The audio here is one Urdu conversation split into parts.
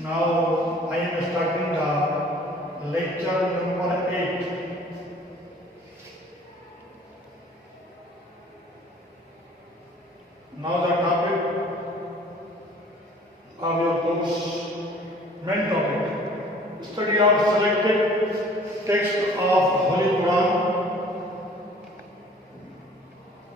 Now I am starting the lecture number 8. Now the topic of your course, main topic, study of selected text of Holy Quran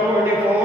284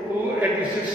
286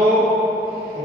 2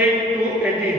8 to 18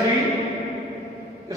3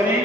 3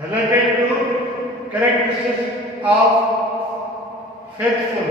related to characteristics of faithful।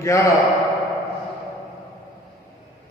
11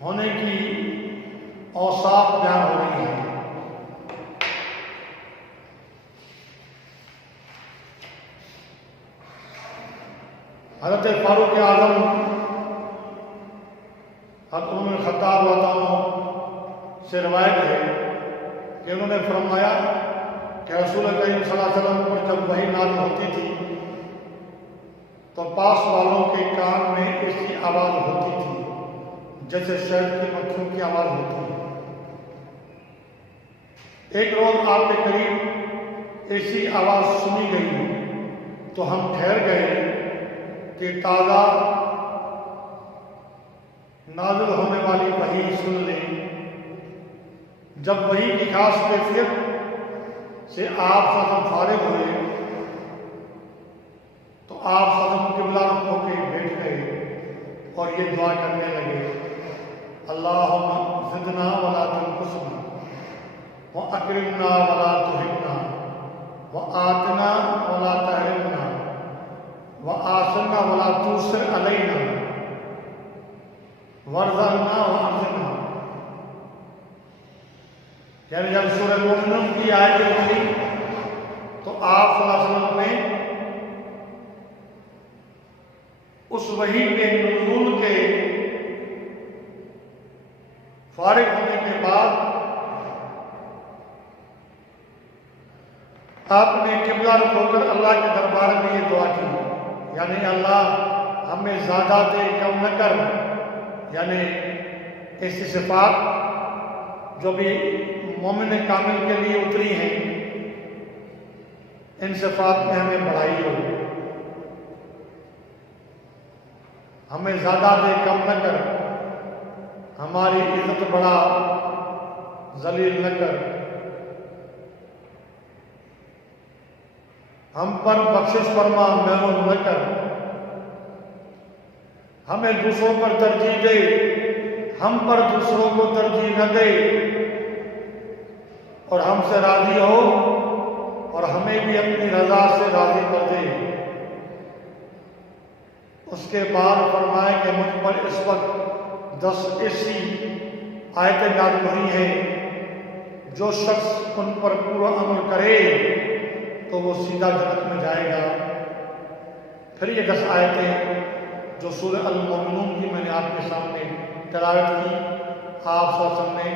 ہونے کی اوصاف بیان ہو رہی ہیں۔ حضرت فاروق اعظم حضرت عمر بن خطاب رضی اللہ عنہ سے روایت ہے کہ انہوں نے فرمایا کہ رسول کریم صلی اللہ علیہ وسلم پر جب وحی نازل ہوتی تھی تو پاس والوں کے کان میں ایسی آواز ہوتی تھی جیسے شہد کی مکھیوں کی آواز ہوتی ہے۔ ایک روز آپ کے قریب ایسی آواز سنی گئی تو ہم ٹھہر گئے کہ تازہ نازل ہونے والی وحی سن لیں۔ جب وحی کی خاص کیفیت سے آپ صدم فارغ ہوئے تو آپ صدم قبلہ رخ ہو کے بیٹھ گئے اور یہ دعا کرنے لگے، اللہم زدنا ولا تنقصنا واکرمنا ولا تہنا وآتنا ولا تحرمنا وآثرنا ولا تؤثر علینا وارزقنا وارزقنا۔ یعنی جب سورہ مومنون کی آیت ہوئی تو آپ صلی اللہ علیہ وسلم نے اس وحی کے نزول کے فارغ ہونے کے بعد آپ نے قبلہ رخ ہو کر اللہ کے دربار میں یہ دعا کی، یعنی اللہ ہمیں زیادہ دے کم نہ کر، یعنی ایسی صفات جو بھی مومن کامل کے لیے اتری ہیں ان صفات میں ہمیں بڑھائی ہو، ہمیں زیادہ دے کم نہ کر، ہماری عزت بڑھا ذلیل نہ کر، ہم پر بخشش فرما محروم نہ کر، ہمیں دوسروں پر ترجیح دے، ہم پر دوسروں کو ترجیح نہ دے، اور ہم سے راضی ہو اور ہمیں بھی اپنی رضا سے راضی کر دے۔ اس کے بعد فرمائے کہ مجھ پر اس وقت 10 ایسی آیتیں نازل ہوئی ہیں جو شخص ان پر پورا عمل کرے تو وہ سیدھا جنت میں جائے گا۔ پھر یہ 10 آیتیں جو سورہ المومنون کی میں نے آپ کے سامنے تلاوت کی، آپ صلی اللہ علیہ وسلم نے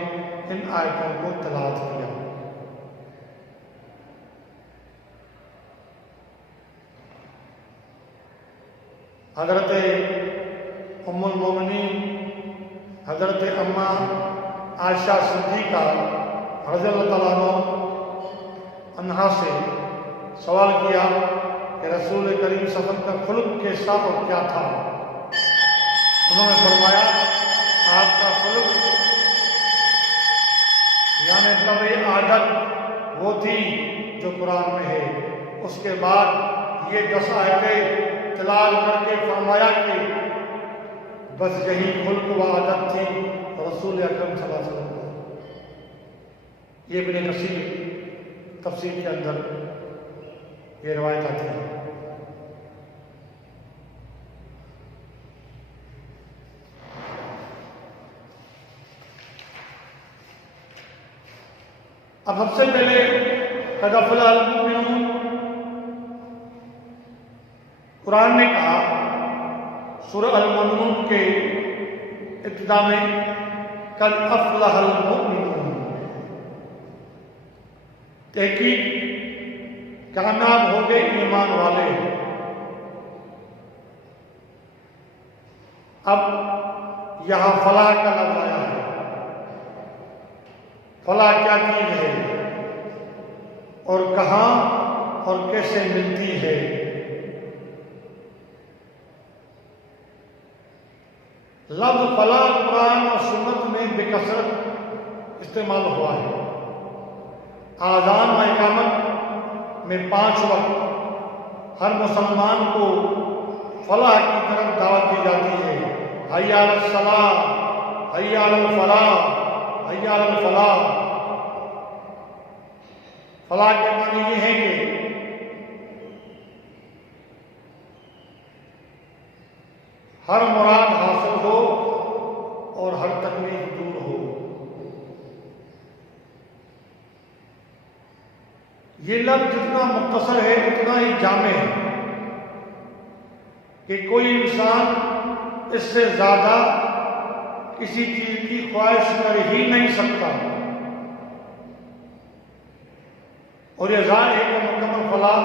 ان آیتوں کو تلاوت کیا۔ حضرت ام المومنین حضرت اماں عائشہ صدیقہ رضی اللہ تعالیٰ عنہا سے سوال کیا کہ رسول کریم صلی اللہ علیہ وسلم کا خلق کیسا اور کیا تھا؟ انہوں نے فرمایا آپ کا خلق یعنی طبعی عادت وہ تھی جو قرآن میں ہے۔ اس کے بعد یہ 10 آیتیں تلاوت کر کے فرمایا کہ بس یہی خلق و عادت تھی رسول اکرم صلی اللہ علیہ وسلم کو۔ یہ ابن کثیر تفسیر کے اندر یہ روایت آتی ہے۔ اب سب سے پہلے قد افلح المؤمنون، قرآن نے کہا سورہ المومنون کے ابتدا میں قد افلح المؤمنون، تحقیق کامیاب ہو گئے ایمان والے۔ اب یہاں فلاح کا لفظ آیا ہے۔ فلاح کیا چیز ہے اور کہاں اور کیسے ملتی ہے؟ لفظ فلاح قرآن اور سنت میں بے کثرت استعمال ہوا ہے۔ آذان و اقامت میں 5 وقت ہر مسلمان کو فلاح کی طرف دعوت دی جاتی ہے۔ حی علی الصلاۃ، حی علی الفلاح، حی علی الفلاح۔ فلاح کے معنی یہ ہے کہ ہر مراد حاصل ہو اور ہر تکلیف تکلیف دور ہو۔ یہ لفظ جتنا مختصر ہے اتنا ہی جامع ہے کہ کوئی انسان اس سے زیادہ کسی چیز کی خواہش کر ہی نہیں سکتا، اور یہ ظاہر ہے کہ مکمل فلاح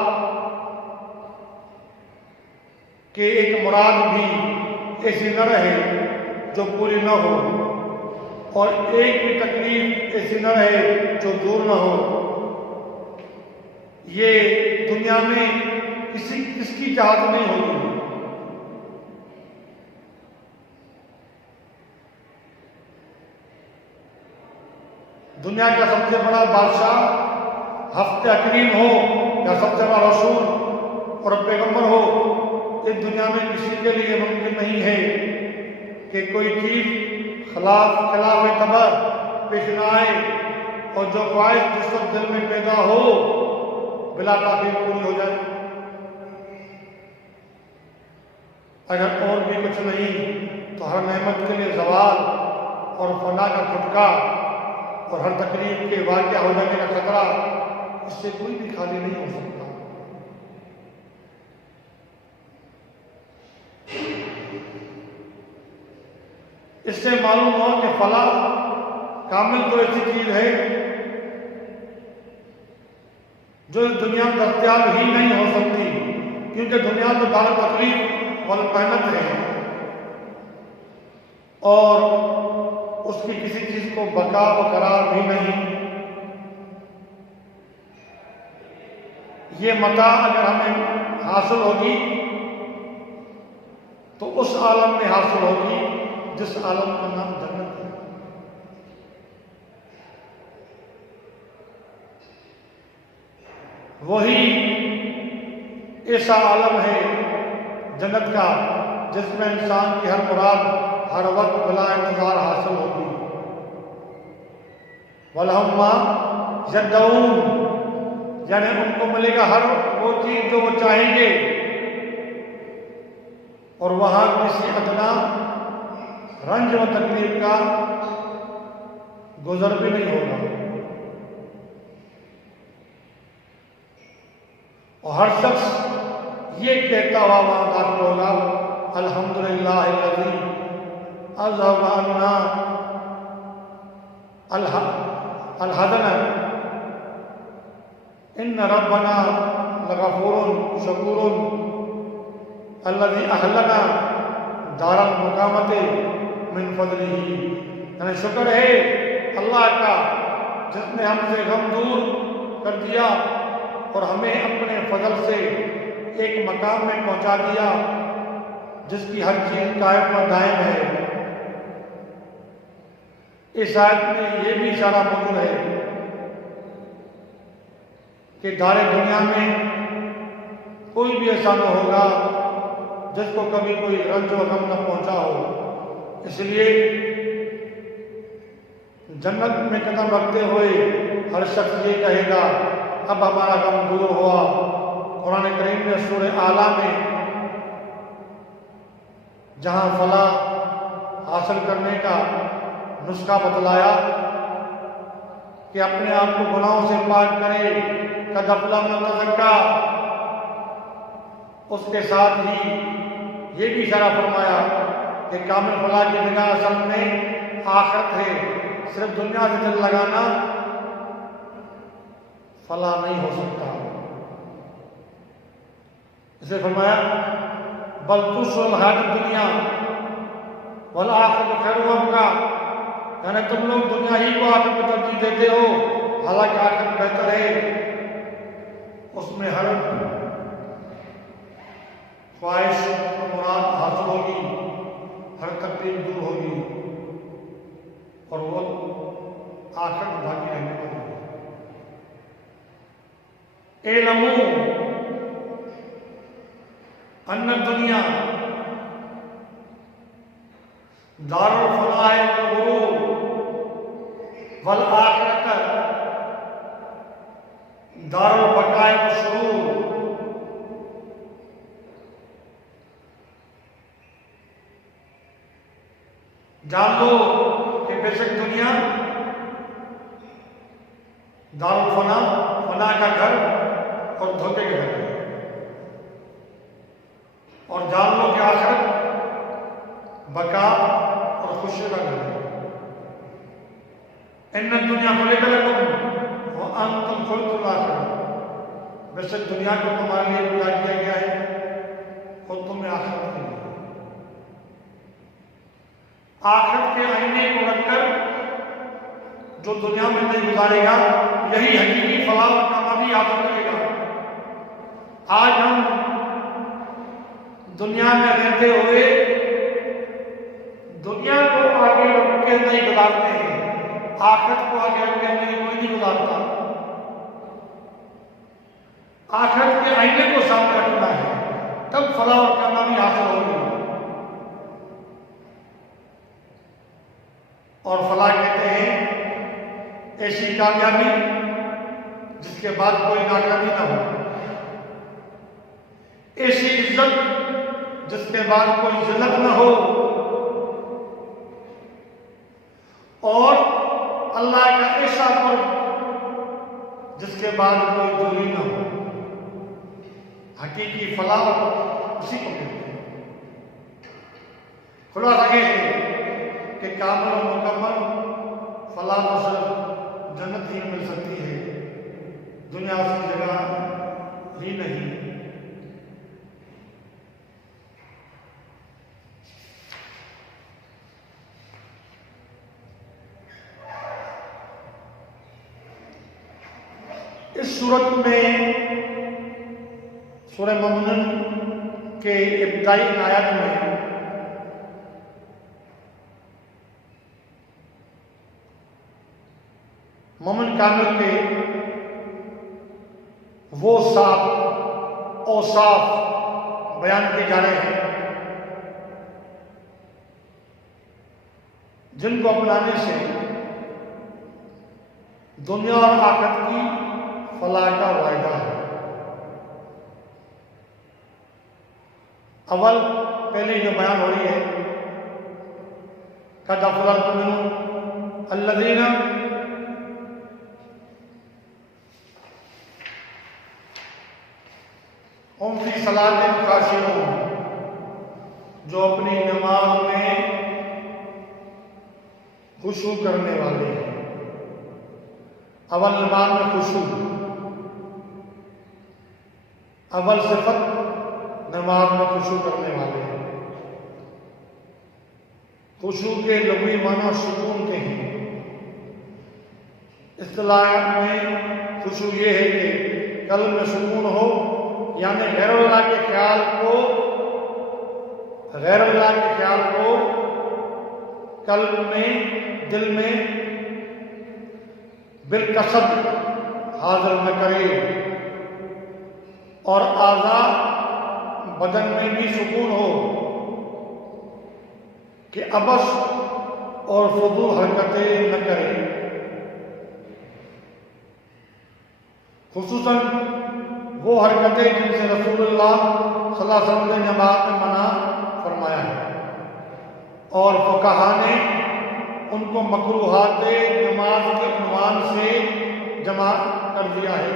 کہ ایک مراد بھی ایسی نہ رہے جو پوری نہ ہو، اور ایک بھی تکلیف ایسی نہ رہے جو دور نہ ہو۔ یہ دنیا میں کس کی چاہت نہیں ہوگی۔ دنیا کا سب سے بڑا بادشاہ ہفتے اکریم ہو یا سب سے بڑا رسول اور پیغمبر ہو، اس دنیا میں کسی کے لیے ممکن نہیں ہے کہ کوئی چیز خلاف طبع پیش نہ آئے، اور جو خواہش جس وقت دل میں پیدا ہو بلا تاخیر پوری ہو جائے۔ اگر اور بھی کچھ نہیں تو ہر نعمت کے لیے زوال اور فنا کا خطکا اور ہر تکلیف کے واقع ہو جانے کا خطرہ، اس سے کوئی بھی خالی نہیں ہو سکتا۔ اس سے معلوم ہوا کہ فلاح کامل تو ایسی چیز ہے جو اس دنیا میں دستیاب ہی نہیں ہو سکتی، کیونکہ دنیا تو دار تکلیف اور محنت ہے، اور اس کی کسی چیز کو بقا و قرار بھی نہیں۔ یہ متاع اگر ہمیں حاصل ہوگی تو اس عالم میں حاصل ہوگی جس عالم کا نام جنت ہے۔ وہی ایسا عالم ہے جنت کا جس میں انسان کی ہر مراد ہر وقت بلا انتظار حاصل ہوگی۔ وَلَهُمْ مَا يَدَّعُونَ، یعنی ان کو ملے گا ہر وہ چیز جو وہ چاہیں گے، اور وہاں کسی ادنا رنج و تکلیف کا گزر بھی نہیں ہوگا، اور ہر شخص یہ کہتا ہوا وہاں داخل ہوگا، الحمدللہ الذی اذھب عنا الحزن ان ربنا لغفور شکور الذی اہلنا دار المقامت من فضلہ، یعنی شکر ہے اللہ کا جس نے ہم سے غم دور کر دیا اور ہمیں اپنے فضل سے ایک مقام میں پہنچا دیا جس کی ہر چیز قائم و دائم ہے۔ اس آیت میں یہ بھی اشارہ موجود ہے کہ دار دنیا میں کوئی بھی ایسا نہ ہوگا جس کو کبھی کوئی رنج و غم نہ پہنچا ہو۔ اس لیے جنت میں قدم رکھتے ہوئے ہر شخص یہ کہے گا اب ہمارا غم دور ہوا۔ قرآن کریم نے سورہ اعلیٰ میں جہاں فلاح حاصل کرنے کا نسخہ بتلایا کہ اپنے آپ کو گناہوں سے پاک کرے، قد افلح من تزکیٰ، اس کے ساتھ ہی یہ بھی اشارہ فرمایا کہ کامل فلاح کی نگاہ اصل میں آخرت ہے، صرف دنیا سے دل لگانا فلاح نہیں ہو سکتا۔ اسے فرمایا بل تؤثرون الحیاۃ الدنیا والآخرۃ خیر وابقیٰ، یعنی تم لوگ دنیا ہی کو آخرت کو ترجیح دیتے ہو، حالانکہ آخرت بہتر ہے، اس میں ہر خواہش مراد حاصل ہوگی، ہر تکلیف دور ہوگی، اور وہ آخرت باقی رہنے والی ہے۔ اعلموا ان الدنیا دار الفلاح والغرور والآخرۃ دار البقاء والسرور، جان لو کہ بے شک دنیا دارالفنا، فنا کا گھر اور دھوکے کا گھر ہے، اور جان لو کہ آخرت بقا اور خوشی کا گھر ہے۔ ان الدنیا خلقت لکم وانتم خلقتم الآخرۃ، بے شک دنیا کو تمہارے لیے پیدا کیا گیا ہے اور تمہیں آخرت کے لیے۔ آخرت کے آئینے کو رکھ کر جو دنیا میں نہیں گزارے گا، یہی حقیقی فلاح اور کامیابی حاصل کرے گا۔ آج ہم دنیا میں رہتے ہوئے دنیا کو آگے رکھ کے نہیں گزارتے ہیں، آخرت کو آگے رکھ کے کوئی نہیں گزارتا۔ آخرت کے آئینے کو سامنے رکھنا ہے، تب فلاح اور کامیابی حاصل ہوگی۔ اور فلاح کہتے ہیں ایسی کامیابی جس کے بعد کوئی ناکامی نہ ہو، ایسی عزت جس کے بعد کوئی ذلت نہ ہو، اور اللہ کا ایسا قرب جس کے بعد کوئی دوری نہ ہو۔ حقیقی فلاح اسی کو کہتے ہیں۔ خلاصہ یہ ہے کہ کامل و مکمل فلاح تو صرف جنت ہی مل سکتی ہے، دنیا اس کی جگہ ہی نہیں۔ اس صورت میں سورہ مومنون کے ابتدائی آیات میں مومن کامل کے وہ اوصاف بیان کیے جا رہے ہیں جن کو اپنانے سے دنیا اور آخرت کی فلاح کا وعدہ ہے۔ اول پہلے جو بیان ہو رہی ہے قد افلح المؤمنون الذین ہم فی صلاتہم خاشعون، جو اپنی نماز میں خشوع کرنے والے ہیں۔ اول نماز میں خشوع، اول صفت نماز میں خشوع کرنے والے ہیں۔ خشوع کے لغوی معنی سکون کے ہیں۔ اصطلاح میں خشوع یہ ہے کہ قلب میں سکون ہو، یعنی غیر اللہ کے خیال کو قلب میں، دل میں بالقصد حاضر نہ کرے، اور اعضاء بدن میں بھی سکون ہو کہ عبث اور فضول حرکتیں نہ کرے۔ خصوصاً وہ حرکتیں جن سے رسول اللہ صلی اللہ علیہ وسلم نے نماز میں منع فرمایا ہے، اور فقہا نے ان کو مکروہات نماز کے عنوان سے جمع کر دیا ہے۔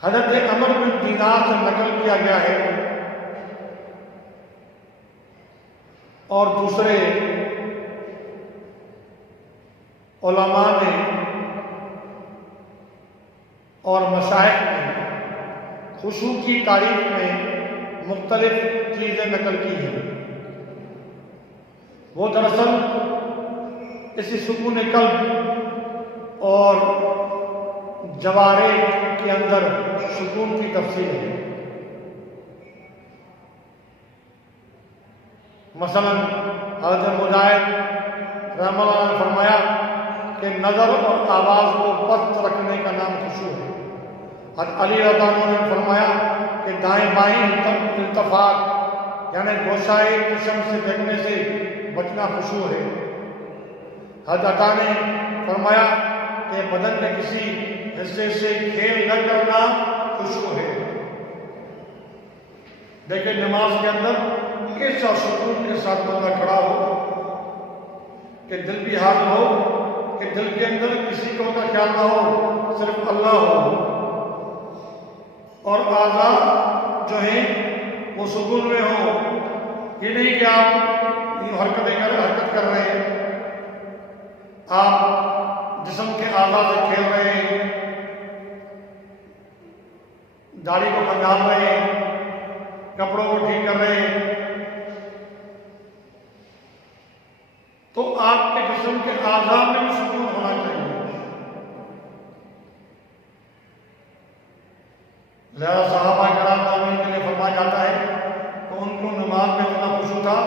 حضرت عمر بن دینار سے نقل کیا گیا ہے اور دوسرے علماء نے اور مشائخ نے خشوع کی تعریف میں مختلف چیزیں نقل کی ہیں۔ وہ دراصل اسی سکون قلب اور جوارح کے اندر سکون کی تفصیل ہے۔ مثلا حضرت مجاہد رحمہ اللہ نے فرمایا کہ نظر اور آواز کو پست رکھنے کا نام خشوع ہے۔ حضرت علی رضی اللہ عنہ نے فرمایا کہ دائیں بائیں التفات یعنی گوشائے چشم سے دیکھنے سے بچنا خشوع ہے۔ حضرت عطا نے فرمایا کہ بدن میں کسی حصے سے کھیل نہ کرنا خشوع ہے۔ دیکھیں نماز کے اندر ایسا سکون کے ساتھ بندہ کھڑا ہو کہ دل بھی حاضر ہو، کہ دل کے اندر کسی کو کا خیال نہ ہو، صرف اللہ ہو، اور اعضاء جو ہیں وہ سکون میں ہو۔ یہ نہیں کہ آپ یوں حرکت کر رہے ہیں، آپ جسم کے اعضاء سے کھیل رہے ہیں، داڑھی کو کھنگال رہے ہیں، کپڑوں کو ٹھیک کر رہے ہیں، تو آپ کے جسم کے اعضاء میں بھی سکون ہونا چاہیے۔ لہذا صحابہ کرام آمین کے لیے فرمایا جاتا ہے کہ ان کو نماز میں اتنا خشوع تھا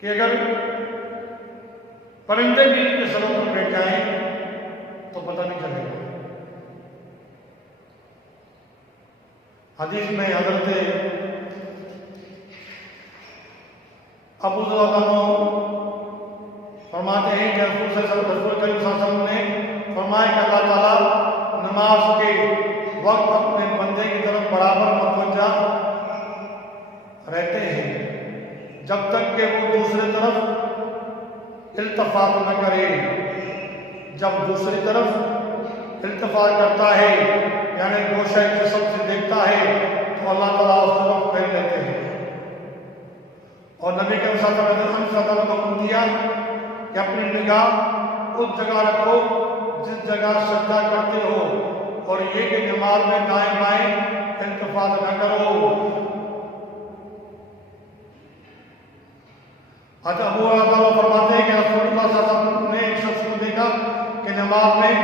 کہ اگر پرندے بھی ان کے سروں پر بیٹھ جائیں تو پتہ نہیں چلے گا۔ حدیث میں حضرت ابو ذر فرماتے ہیں کہ رسول کریم صلی اللہ علیہ وسلم نے فرمایا کہ اللہ تعالیٰ نماز کے وقت اپنے بندے کی طرف برابر متوجہ رہتے ہیں جب تک کہ وہ دوسری طرف التفات نہ کرے۔ جب دوسری طرف التفات کرتا ہے یعنی گوشہ جسم سے دیکھتا ہے تو اللہ تعالیٰ اس طرف پھیر لیتے ہیں۔ اور نبی کے صلی اللہ علیہ وسلم کو حکم دیا کہ اپنی نگاہ اس جگہ رکھو جس جگہ سجدہ کرتے ہو، اور یہ کہ نماز میں دائیں بائیں التفات نہ کرو۔ حضرت ابو ہریرہ فرماتے ہیں کہ رسول اللہ صلی اللہ علیہ وسلم نے ایک شخص کو دیکھا کہ نماز میں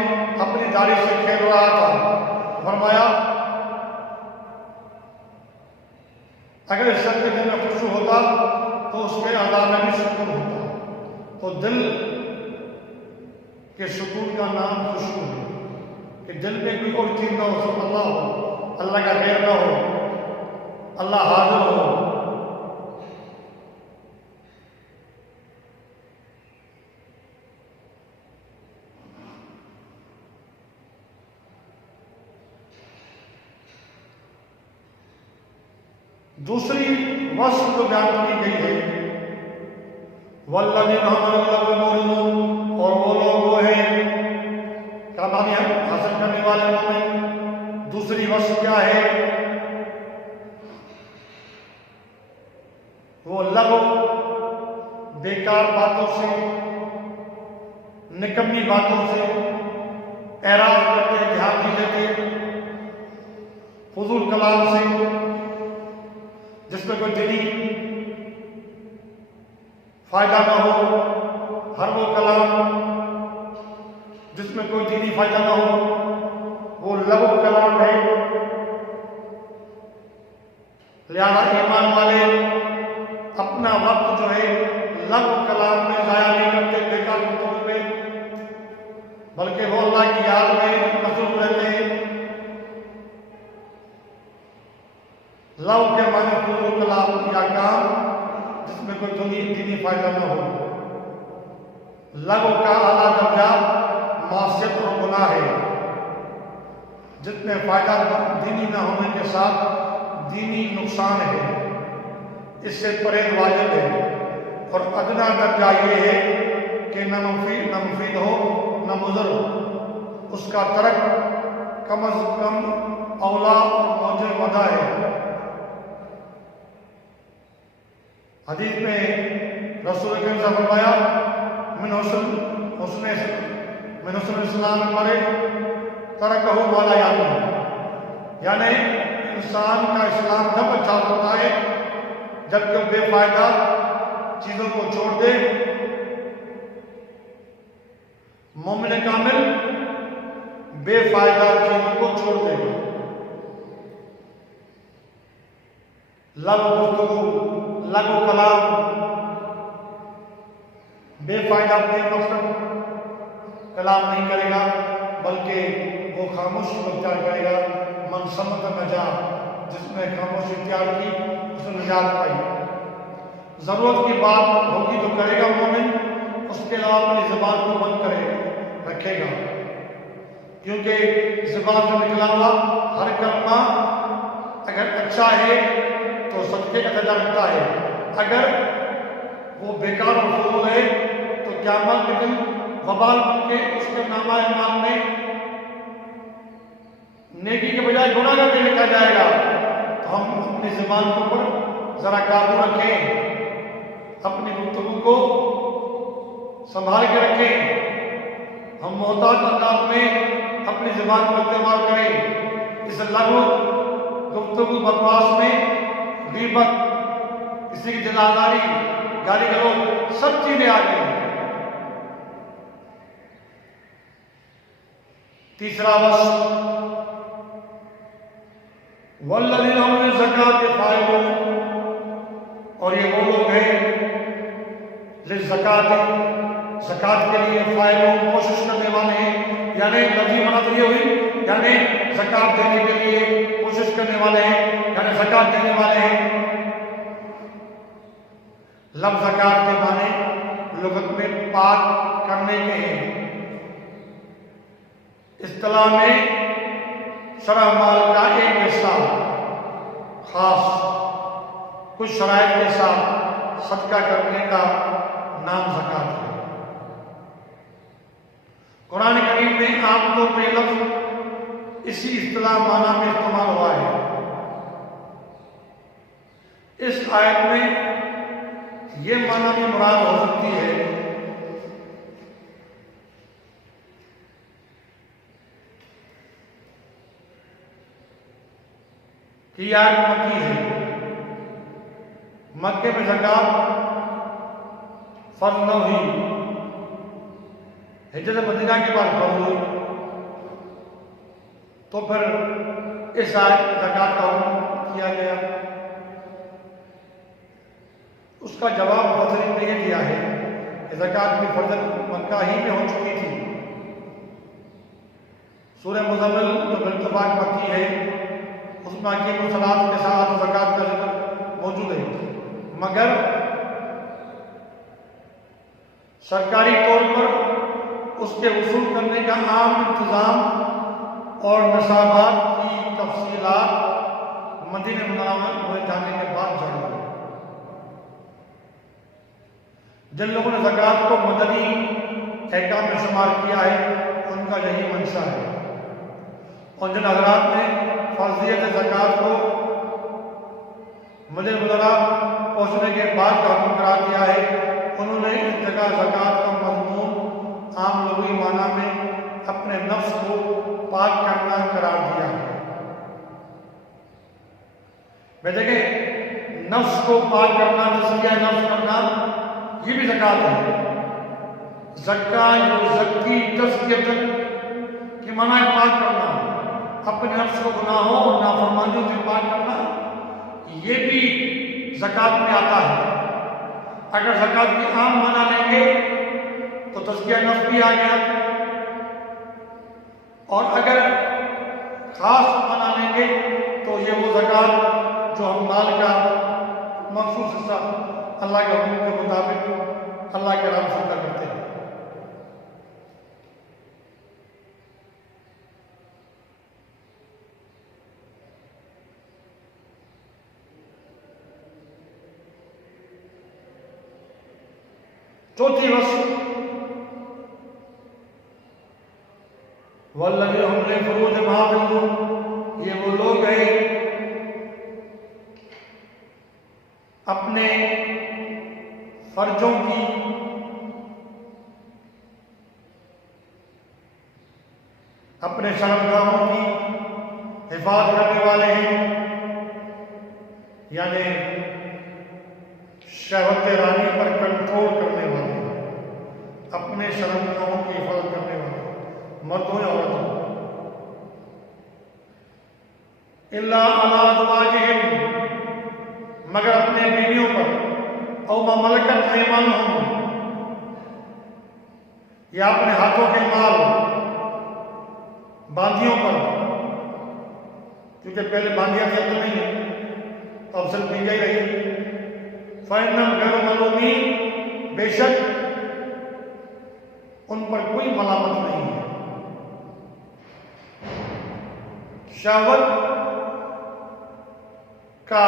اپنی داڑھی سے کھیل رہا تھا۔ فرمایا اگر اس شخص کے دل میں خشوع ہوتا تو اس کے اعضاء میں بھی سکون ہوتا۔ تو دل کے سکون کا نام خشوع ہے، کہ دل میں کوئی اور چیز نہ ہو، صرف اللہ ہو، اللہ کا غیر نہ ہو، اللہ حاضر ہو۔ دوسری وصف جو بیان کی گئی ہے والذین هم عن اللغو معرضون، اور وہ لوگ وہ ہیں کامیابی حاصل کرنے والے مومن۔ دوسری وصف کیا ہے؟ وہ لغو بیکار باتوں سے، نکمی باتوں سے اعراض کرتے، دھیان نہیں دیتے، فضول کلام سے جس میں کوئی دینی فائدہ نہ ہو، ہر وہ کلام جس میں کوئی دینی فائدہ نہ ہو وہ لغو کلام ہے۔ لہذا ایمان والے اپنا وقت جو ہے لغو کلام میں ضائع نہیں کرتے، بیکار گفتگو میں، بلکہ وہ اللہ کی یاد میں مصروف رہتے ہیں۔ لغو کے معنی فضول کلام یا کام جس میں کوئی دینی فائدہ نہ ہو۔ لغو کا اعلیٰ درجہ معصیت اور گناہ ہے، جس میں فائدہ دینی نہ ہونے کے ساتھ دینی نقصان ہے، اس سے پرہیز واجب ہے۔ اور ادنا درجہ یہ ہے کہ نہ مفید ہو نہ مضر ہو، اس کا ترک کم از کم اولا اور موجب مدہ ہے۔ حدیث میں رسول کریم صلی اللہ علیہ وسلم نے فرمایا من حسن اسلام مرے ترکہ ما لا یعنی، یعنی انسان کا اسلام جب اچھا ہوتا ہے جب کہ بے فائدہ چیزوں کو چھوڑ دے۔ مومن کامل بے فائدہ چیزوں کو چھوڑ دے گا۔ لغو گفتگو، لغو کلام، بے فائدہ بے مقصد کلام نہیں کرے گا، بلکہ وہ خاموش اختیار کرے گا۔ من صمت نجا، جس نے خاموشی اختیار کی اس نے نجات پائی۔ ضرورت کی بات ہوگی تو کرے گا مومن، اس کے علاوہ اپنی زبان کو بند کرے رکھے گا۔ کیونکہ زبان سے نکلا ہوا ہر کلمہ اگر اچھا ہے تو صدقے کا درجہ رکھتا ہے، اگر وہ بیکار اور فضول ہے تو قیامت کے دن وبال بن کے اس کے نامہ اعمال میں نیکی کے بجائے گناہ کا بھی لکھا جائے گا۔ تو ہم اپنی زبان کے اوپر ذرا قابو رکھیں، اپنی گفتگو کو سنبھال کے رکھیں، ہم محتاط انداز میں اپنی زبان کو استعمال کریں۔ اس لغو گفتگو بکواس میں غیبت، کسی کی دل آزاری، گالی گلوچ سب چیزیں آ گئی۔ تیسرا وصف والذین هم للزکاۃ فاعلون، اور یہ وہ لوگ ہیں للزکاۃ، زکات کے لیے فاعلون کوشش کرنے والے ہیں، یعنی لفظی معنی تو یہ ہوئی یعنی زکات دینے کے لیے کوشش کرنے والے ہیں، یعنی زکات دینے والے ہیں۔ لفظ زکات کے معنی لغت میں پاک کرنے کے ہیں، اصطلاح میں شرع مال کا ایک حصہ خاص کچھ شرائط کے ساتھ صدقہ کرنے کا نام زکات ہے۔ قرآن کریم میں عام طور پہ لفظ اسی اصطلاح معنی میں استعمال ہوا ہے۔ اس آیت میں یہ معنی بھی مراد ہو سکتی ہے کہ یہ آیت مکی ہے، مکے میں زکات فرض نہ ہوئی، ہجرت مدینہ کے بعد فرض ہوئی، تو پھر اس آیت زکات کا حکم کیا گیا۔ اس کا جواب مفسرین نے یہ دیا ہے کہ زکات کی فرض مکہ ہی میں ہو چکی تھی۔ سورہ مزمل جو بالاتفاق مکی ہے اس میں اقیم الصلاۃ کے ساتھ زکات کا ذکر موجود ہے، مگر سرکاری طور پر اس کے وصول کرنے کا عام انتظام اور نصابات کی تفصیلات مدینہ منورہ میں جانے کے بعد جاری ہوئی۔ جن لوگوں نے زکات کو مدنی احکام میں شمار کیا ہے ان کا یہی منشا ہے، اور جن حضرات نے فرضیت زکات کو مدینہ منورہ پہنچنے کے بعد کا حکم قرار دیا ہے، انہوں نے اس جگہ زکات کا مضمون عام لغوی معنی میں اپنے نفس کو پاک کرنا قرار دیا ہے۔ میں دیکھیں نفس کو پاک کرنا، تزکیہ نفس کرنا، یہ بھی زکات ہے۔ زکات زکی تزکیہ کی معنی ہے پاک کرنا، اپنے نفس کو گناہوں اور نافرمانیوں سے پاک کرنا، یہ بھی زکات میں آتا ہے۔ اگر زکات کی عام معنی لیں گے تو تزکیہ نفس بھی آ گیا، اور اگر خاص معنی لیں گے تو یہ وہ زکات جو ہم مال کا مخصوص حصہ اللہ کے حکم کے مطابق اللہ کے رام صدقہ کرتے ہیں۔ چوتھی وصف والذین هم لفروجہم حافظون، یہ وہ لوگ ہیں اپنے فرجوں کی اپنے شرمگاہوں کی حفاظت کرنے والے ہیں، یعنی شہوت رانی پر کنٹرول کرنے والے ہیں، اپنے شرمگاہوں کی حفاظت کرنے والے ہیں، مرد ہو یا عورت ہو۔ الا علی ازواجہم، مگر اپنے بیویوں پر، او ما ملکت ایمانہم، یا اپنے ہاتھوں کے مال باندیوں پر، کیونکہ پہلے باندیاں تھیں تو نہیں، اب صرف بیویاں رہی۔ فَإِنَّهُمْ غَيْرُ مَلُومِينَ، بے شک ان پر کوئی ملامت نہیں ہے۔ شہوت کا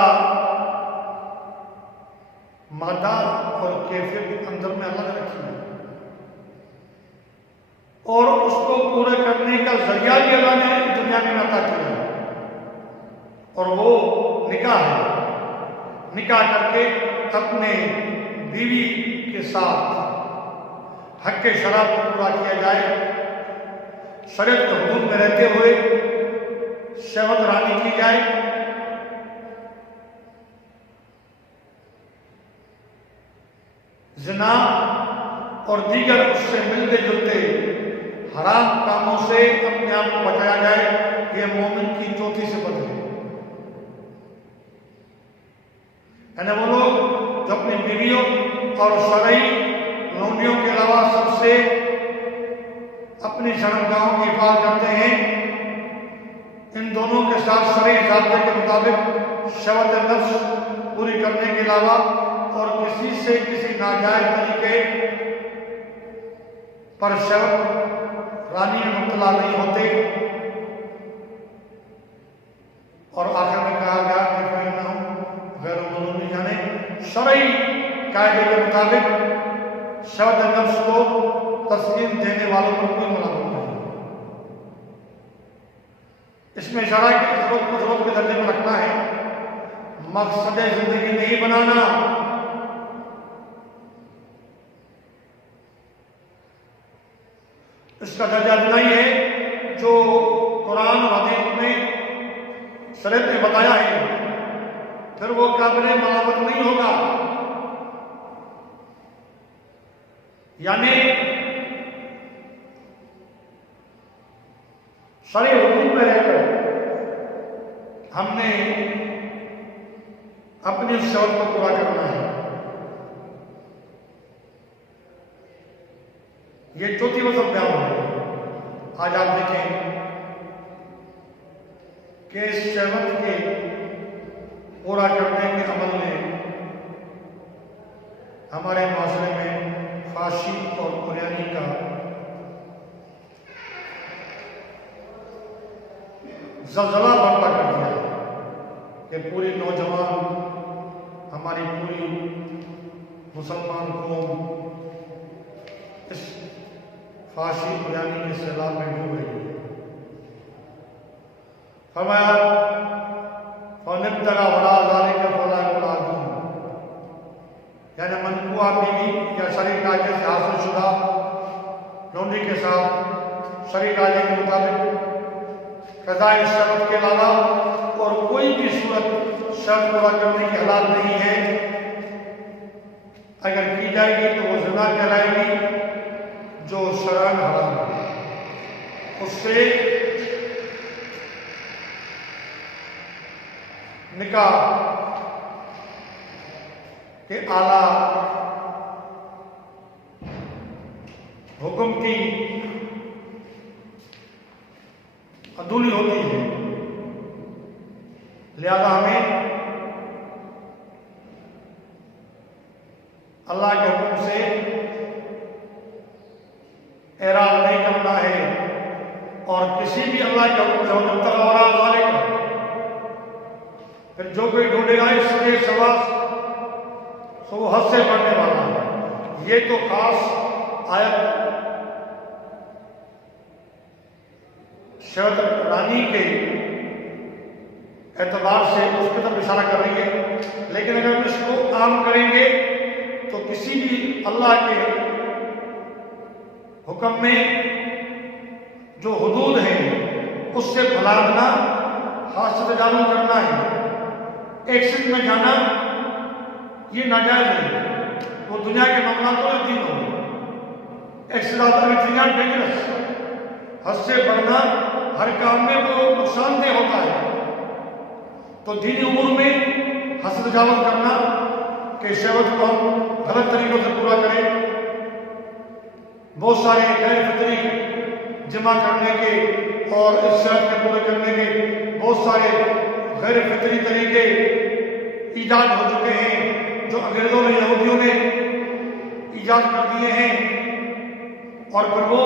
مادہ اور کیفیت اندر میں اللہ نے رکھی ہے، اور اس کو پورا کرنے کا ذریعہ بھی اللہ نے دنیا میں عطا کیا ہے، اور وہ نکاح ہے۔ نکاح کر کے اپنے بیوی کے ساتھ حق شرع کو پورا کیا جائے، شریعت کے حدود میں رہتے ہوئے شہوت رانی کی جائے۔ زنا اور دیگر اس سے ملتے جلتے حرام کاموں سے اپنے آپ کو بچایا جائے، یہ مومن کی چوتھی صفت ہے۔ یعنی وہ لوگ جو اپنی بیویوں اور شرعی لونڈیوں کے علاوہ سب سے اپنی شرمگاہوں کی حفاظت کرتے ہیں، ان دونوں کے ساتھ شرعی ضابطے کے مطابق شہوت نفس پوری کرنے کے علاوہ اور کسی سے کسی ناجائز طریقے پر شہوت رانی میں مبتلا نہیں ہوتے۔ اور آخر میں کہا گیا کہ فَإِنَّهُمْ غیر مظلومین، یعنی شرعی قاعدے کے مطابق شہوت نفس کو تسکین دینے والوں پر کوئی ملامت نہیں۔ اس میں شرع کی ضرورت کے درجے میں رکھنا ہے، مقصد زندگی نہیں بنانا۔ اس کا درجہ اتنا ہی ہے جو قرآن و حدیث میں شریعت نے بتایا ہے، پھر وہ قابل ملامت نہیں ہوگا۔ یعنی شرعی حدود میں رہ کر ہم نے اپنی شہوت کو پورا کرنا ہے۔ یہ چوتھی مذہب بیان ہے۔ آج آپ دیکھیں کہ اس شہوت کے پورا کرنے کے عمل میں ہمارے معاشرے میں فحاشی اور عریانی کا زلزلہ برپا کر دیا ہے کہ پوری نوجوان، ہماری پوری مسلمان قوم اس فحاشی عریانی کے سیلاب میں ڈوب رہی ہے۔ فرمایا فَمَنِ ابْتَغَىٰ وَرَاءَ ذَٰلِكَ فَأُولَٰئِكَ هُمُ الْعَادُونَ، یعنی منقوع بیوی یا شرعی قاعدے سے حاصل شدہ لونڈی کے ساتھ شرعی قاعدے کے مطابق قضائے شہوت کے علاوہ اور کوئی بھی صورت شرط پورا کرنے کی حالات نہیں ہے، اگر کی جائے گی تو وہ زنا کہلائے گی جو شرعاً حرام ہے۔ اس سے نکاح کے اعلیٰ حکم کی عدولی ہوتی ہے، لہذا ہمیں اللہ کے حکم سے اعراض نہیں کرنا ہے، اور کسی بھی اللہ کے حکم سے وَمَنِ ابْتَغَىٰ وَرَاءَ ذَٰلِكَ، پھر جو کوئی ڈھونڈے گا اس کے سوا تو وہ حد سے بڑھنے والا ہے۔ یہ تو خاص آیت شہوت رانی کے اعتبار سے اس کی طرف اشارہ کر رہی ہے، لیکن اگر ہم اس کو عام کریں گے تو کسی بھی اللہ کے حکم میں جو حدود ہیں اس سے بھلانا، خاص سے تجاوز کرنا ہے، ایکسٹ میں جانا، یہ ناجائز ہے۔ وہ دنیا کے معاملات اور دین ہو، ڈینجرس، حد سے بڑھنا ہر کام میں وہ نقصان دہ ہوتا ہے۔ تو دینی امور میں حد سے تجاوز کرنا کہ شہوت کو ہم غلط طریقوں سے پورا کریں، بہت سارے غیر فطری جمع کرنے کے اور اس شرط کے پورے کرنے کے بہت سارے غیر فطری طریقے ایجاد ہو چکے ہیں جو انگریزوں نے، یہودیوں نے ایجاد کر دیے ہیں، اور پھر وہ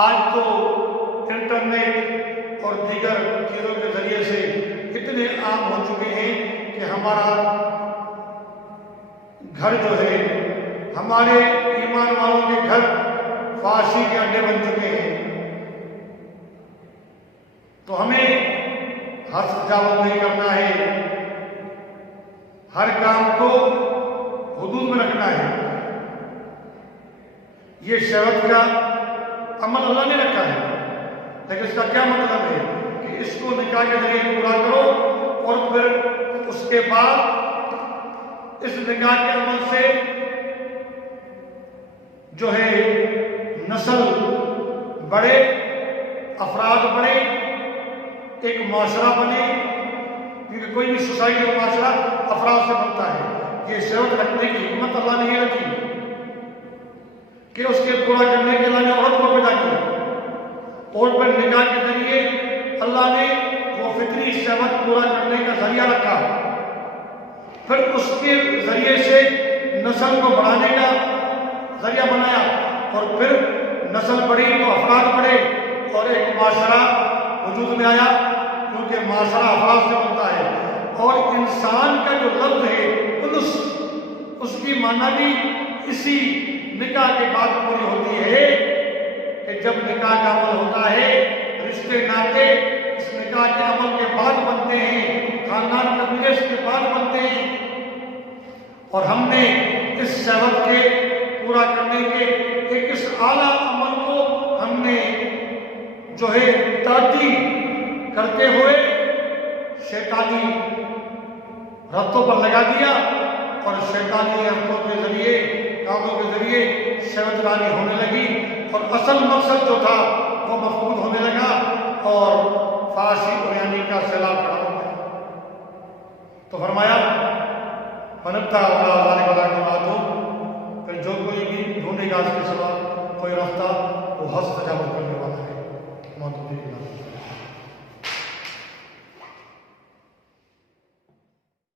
آج تو انٹرنیٹ ہمارا گھر جو ہے، ہمارے ایمان والوں کے گھر فحاشی کے اڈے بن چکے ہیں، تو ہمیں حد سے تجاوز نہیں کرنا ہے، ہر کام کو حدود میں رکھنا ہے۔ یہ شہوت کا عمل اللہ نے رکھا ہے، لیکن اس کا کیا مطلب ہے کہ اس کو نکاح کے ذریعے پورا کرو اور پھر اس کے بعد اس نکاح کے عمل سے جو ہے نسل بڑھے، افراد بڑھے، ایک معاشرہ بنے، کیونکہ کوئی بھی سوسائٹی اور معاشرہ افراد سے بنتا ہے۔ یہ شہوت رکھنے کی حکمت اللہ نے یہ رکھی کہ اس کے پورا کرنے کے اللہ نے عورت کو پیدا کیا، اور پھر نکاح کے ذریعے اللہ نے وہ فطری شہوت پورا کرنے کا ذریعہ رکھا، پھر اس کے ذریعے سے نسل کو بڑھانے کا ذریعہ بنایا، اور پھر نسل بڑھی تو افراد بڑھے اور ایک معاشرہ وجود میں آیا، کیونکہ معاشرہ افراد سے بنتا ہے۔ اور انسان کا جو لفظ ہے انس، اس کی معنی بھی اسی نکاح کے بعد پوری ہوتی ہے کہ جب نکاح کا عمل ہوتا ہے، رشتے ناطے اس نکاح کے عمل کے بعد بنتے ہیں، خاندان قبیلے اس کے بعد بنتے ہیں، اور ہم نے اس شہوت کے پورا کرنے کے ایک اس اعلیٰ عمل کو ہم نے جو ہے تعدی کرتے ہوئے شیطانی رتوں پر لگا دیا، اور شیطانی رتوں کے ذریعے، کاموں کے ذریعے شہوت رانی ہونے لگی، اور اصل مقصد جو تھا وہ مفقود ہونے لگا، اور فحاشی عریانی کا سیلاب کھڑا ہو گیا۔ تو فرمایا فنبتا ولا ذالک ولا امرأۃ، پھر جو کوئی بھی ڈھونڈے گا اس کے سوا کوئی راستہ، وہ حد سے تجاوز کرنے والا ہے۔